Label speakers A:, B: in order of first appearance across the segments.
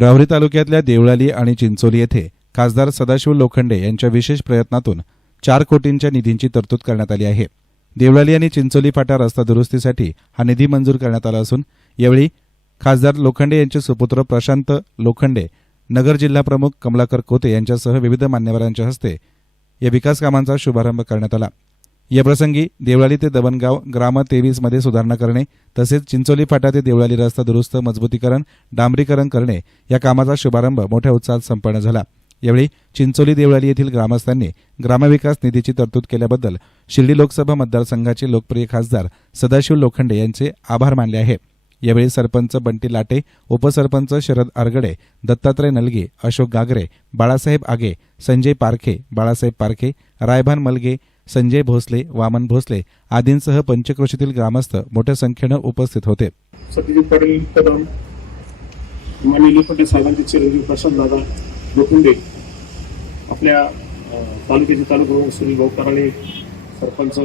A: राहुरी तालुक्यातल्या देवळाली आणि चिंचोली येथे खासदार सदाशिव लोखंडे यांच्या विशेष प्रयत्नातून चार कोटींच्या निधींची तरतूद करण्यात आली आहे. देवळाली आणि चिंचोली फाटा रस्ता दुरुस्तीसाठी हा निधी मंजूर करण्यात आला असून यावेळी खासदार लोखंडे यांचे सुपुत्र प्रशांत लोखंडे नगर जिल्हा प्रमुख कमलाकर कोते यांच्यासह विविध मान्यवरांच्या हस्ते या विकास कामांचा शुभारंभ करण्यात आला. याप्रसंगी देवळाली ते दबनगाव ग्राम तेवीसमध्ये सुधारणा करणे तसेच चिंचोली फाटा ते देवळाली रस्ता दुरुस्त मजबूतीकरण डांबरीकरण करणे या कामाचा शुभारंभ मोठ्या उत्साहात संपन्न झाला. यावेळी चिंचोली देवळाली येथील ग्रामस्थांनी ग्रामविकास निधीची तरतूद केल्याबद्दल शिर्डी लोकसभा मतदारसंघाचे लोकप्रिय खासदार सदाशिव लोखंडे यांचे आभार मानले आहे. यावेळी सरपंच बंटी लाटे उपसरपंच शरद आरगडे दत्तात्रय नलगे अशोक गागरे बाळासाहेब आगे संजय पारखे बाळासाहेब पारखे रायभान मलगे संजय भोसले वामन भोसले आदींसह पंचक्रोशीतील ग्रामस्थ मोठ्या संख्येनं उपस्थित होते.
B: सत्यजित पाटील कदम माननीय लोखंडे साहेबांचे चिरंजीव प्रशांत दादा लोखंडे आपल्या तालुक्याचे तालुका सुनील भाऊ कराळे सरपंच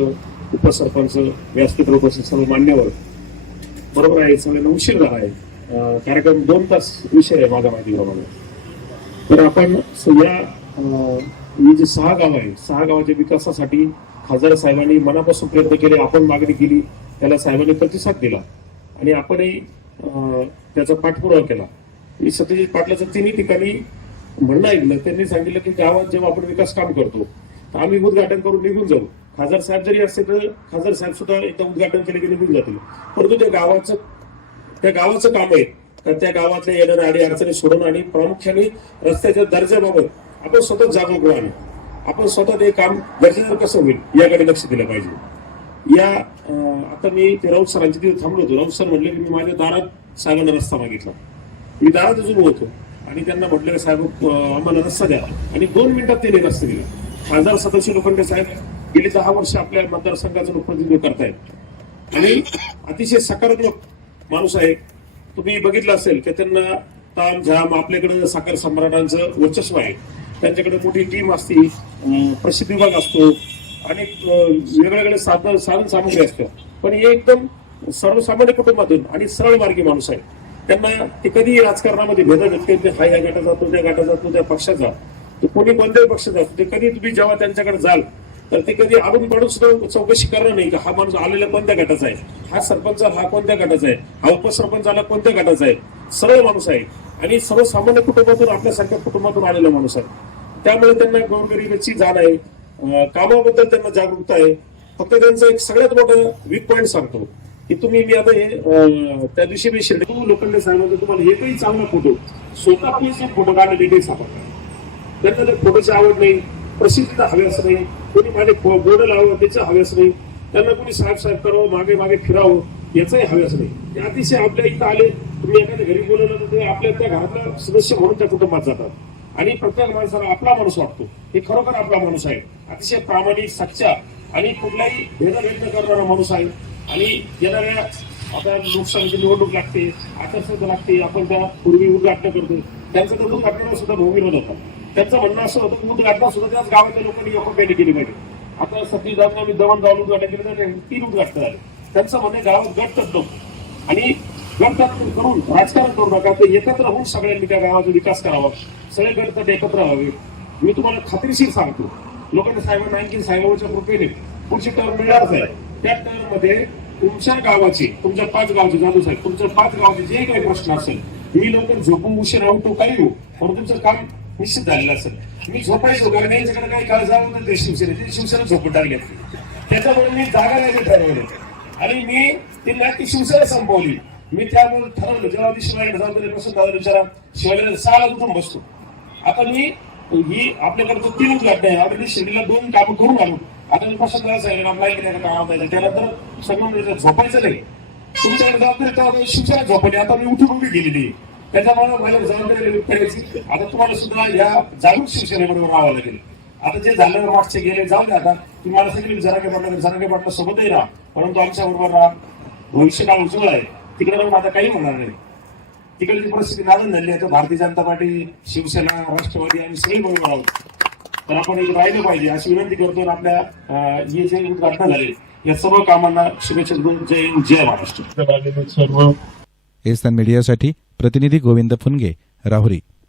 B: उपसरपंच व्यासपीठ उपस्थित सर्व मान्यवर. बरोबर आहे सगळ्यांना उशीर झाला आहे. कार्यक्रम दोन तास विषय आहे माझ्या माहितीप्रमाणे तर आपण या ही जी सहा गाव आहे सहा गावाच्या विकासासाठी खासदार साहेबांनी मनापासून प्रयत्न केले आपण मागणी केली त्याला साहेबांनी प्रतिसाद दिला. आणि आपणही त्याचा पाठपुरावा केला. सत्यजित पाटलाचं तिन्ही ठिकाणी म्हणणं ऐकलं. त्यांनी सांगितलं की गावात जेव्हा आपण विकास काम करतो तर आम्ही उद्घाटन करून निघून जाऊ. खासदार साहेब जरी असते तर खासदार साहेब सुद्धा एकदा उद्घाटन केले की निघून जातील. परंतु त्या गावाचं त्या गावाचं काम आहे. तर त्या गावातल्या येणाऱ्या अडी अडचणी सोडून आणि प्रामुख्याने रस्त्याच्या दर्जाबाबत आपण स्वतः जागरूक राहणं आपण स्वतः ते काम गरजेचं कसं होईल याकडे लक्ष दिलं पाहिजे. या आता मी ते राऊत सरांच्या तिथे थांबलो होतो. राऊत सर म्हणले की मी माझ्या दारात साहेबांना रस्ता मागितला. मी दारात अजून होतो आणि त्यांना म्हटलं की साहेब आम्हाला रस्ता द्या. आणि दोन मिनिटात त्यांनी रस्ता दिला. खासदार सदस्य लोखंडे साहेब गेली दहा वर्ष आपल्या मतदारसंघाचं लोकप्रतिनिधित्व करतायत. आणि अतिशय सकारात्मक माणूस आहे. तुम्ही बघितलं असेल की त्यांना ताम झाम आपल्याकडे साखर सम्राटांचं वर्चस्व आहे. त्यांच्याकडे मोठी टीम असते प्रसिद्ध विभाग असतो अनेक वेगवेगळे साधन साधन सामग्री असतं. पण हे एकदम सर्वसामान्य कुटुंबातून आणि सरळ मार्गी माणूस आहे. त्यांना ते कधी राजकारणामध्ये भेदत येत हा या गटात जातो त्या गटात जातो त्या पक्षाचा तो कोणी कोणत्याही पक्षात जातो ते कधी तुम्ही जेव्हा त्यांच्याकडे जाल तर ते कधी आपण पाडून सुद्धा चौकशी करणार नाही का हा माणूस आलेला कोणत्या गटाचा आहे. हा सरपंच हा कोणत्या गटाचा आहे. हा उपसरपंच आला कोणत्या गटाचा आहे. सरळ माणूस आहे. आणि सर्वसामान्य कुटुंबातून आपल्यासारख्या कुटुंबातून आलेला माणूस आहे. त्यामुळे त्यांना गोरगरिबाची जाण आहे. कामाबद्दल त्यांना जागरूकता आहे. फक्त त्यांचं एक सगळ्यात मोठं वीक पॉईंट सांगतो की तुम्ही मी आता हे त्या दिवशी मी शिर्डी लोखंडे सांगितलं तुम्हाला एकही चांगला फोटो स्वतः आपले फोटो काढले ते सापडतात त्यांना जर फोटोची आवड नाही प्रसिद्धीचा हव्यास नाही कोणी माझे बोर्ड लावावं त्याचं हव्यास नाही. त्यांना कोणी साहेब साहेब करावं मागे मागे फिरावं याचाही हव्यास नाही. ते अतिशय आपल्या इथं आले तुम्ही एखाद्या घरी बोलवलं तर ते आपल्या त्या घरातला सदस्य म्हणून त्या कुटुंबात जातात. आणि प्रत्येक माणसाला आपला माणूस वाटतो. हे खरोखर आपला माणूस आहे. अतिशय प्रामाणिक सच्चा आणि कुठलाही भेदभेद न करणारा माणूस आहे. आणि येणाऱ्या आता लोकसभेची निवडणूक लागते आचारसंहिता लागते आपण त्या पूर्वी उद्घाटन करतो. त्यांचं तर उद्घाटनाला सुद्धा भाऊ विरोध होता त्यांचं म्हणणं असं होतं की उद्घाटन सुद्धा त्याच गावातल्या लोकांनी एकोप्याने केली पाहिजे. आता सती जाऊन मी दमण जाऊन उद्घाटन केलं तर तीन उद्घाटन झाले त्यांचं म्हणणं गावात गट नव्हतं. आणि गट करून राजकारण करू नका तर एकत्र होऊन सगळ्यांनी त्या गावाचा विकास करावा. सगळे गट तट एकत्र व्हावे मी तुम्हाला खात्रीशीर सांगतो. लोकांनी साहेबांना आणखी साहेबांच्या कृपेने पुढची टर्म मिळणारच आहे त्या टर्ममध्ये तुमच्या गावाची तुमच्या पाच गावचे जादू साहेब तुमच्या पाच गावाचे जे काही प्रश्न असेल मी लवकर झोपू उशीर उठू काही येऊ पण तुमचं काम निश्चित झालेलं असेल. मी झोपायचो कारण यांच्याकडे काही काळ जाऊ नये शिवसेने शिवसेना झोपटार घेतली असते त्याच्यामुळे मी जागा नाही ठरवले आणि मी ती नाती ती शिवसेना संपवली. मी त्यामुळे ठरवलं जेव्हा शिवाय शिवाजी जबाबदारी बसून दादा विचारा शिवाजीला सहा उठून बसतो. आता मी ही आपल्याकडे तो तीन उद्घाटन आहे आपण शेतीला दोन कामं करून आलो. आता मी पसंत करायचं आहे आपल्या इकडे काम पाहिजे. त्यानंतर सगळं झोपायचं नाही. तुमच्याकडे जबाबदारी तेव्हा शिवसेना झोपली. आता मी उठून उभी गेलेली. आहे. त्याच्यामुळे मला जबाबदारी करायची आता तुम्हाला सुद्धा या जागरूक शिवसेनेबरोबर राहावं लागेल. आता जे झालं मागचे गेले जाऊ दे आता. तुम्हाला सगळी जरागे पाटला जरागे पाटला सोबतही राहा. परंतु आमच्या बरोबर राहा. भविष्य काळ उज्ज्वल आहे. तिकडे राहून आता काही म्हणणार नाही. तिकडची परिस्थिती नाजूक झाली आहे. तर भारतीय जनता पार्टी शिवसेना राष्ट्रवादी आम्ही सगळे बरोबर आहोत तर आपण एक राहिलं पाहिजे अशी विनंती करतो आणि आपल्या हे जे उद्घाटन झाले या सर्व कामांना शुभेच्छा देऊन जय हिंद, जय महाराष्ट्र. सर्व
A: एसन मीडियासाठी प्रतिनिधी गोविंद फुनगे राहुरी.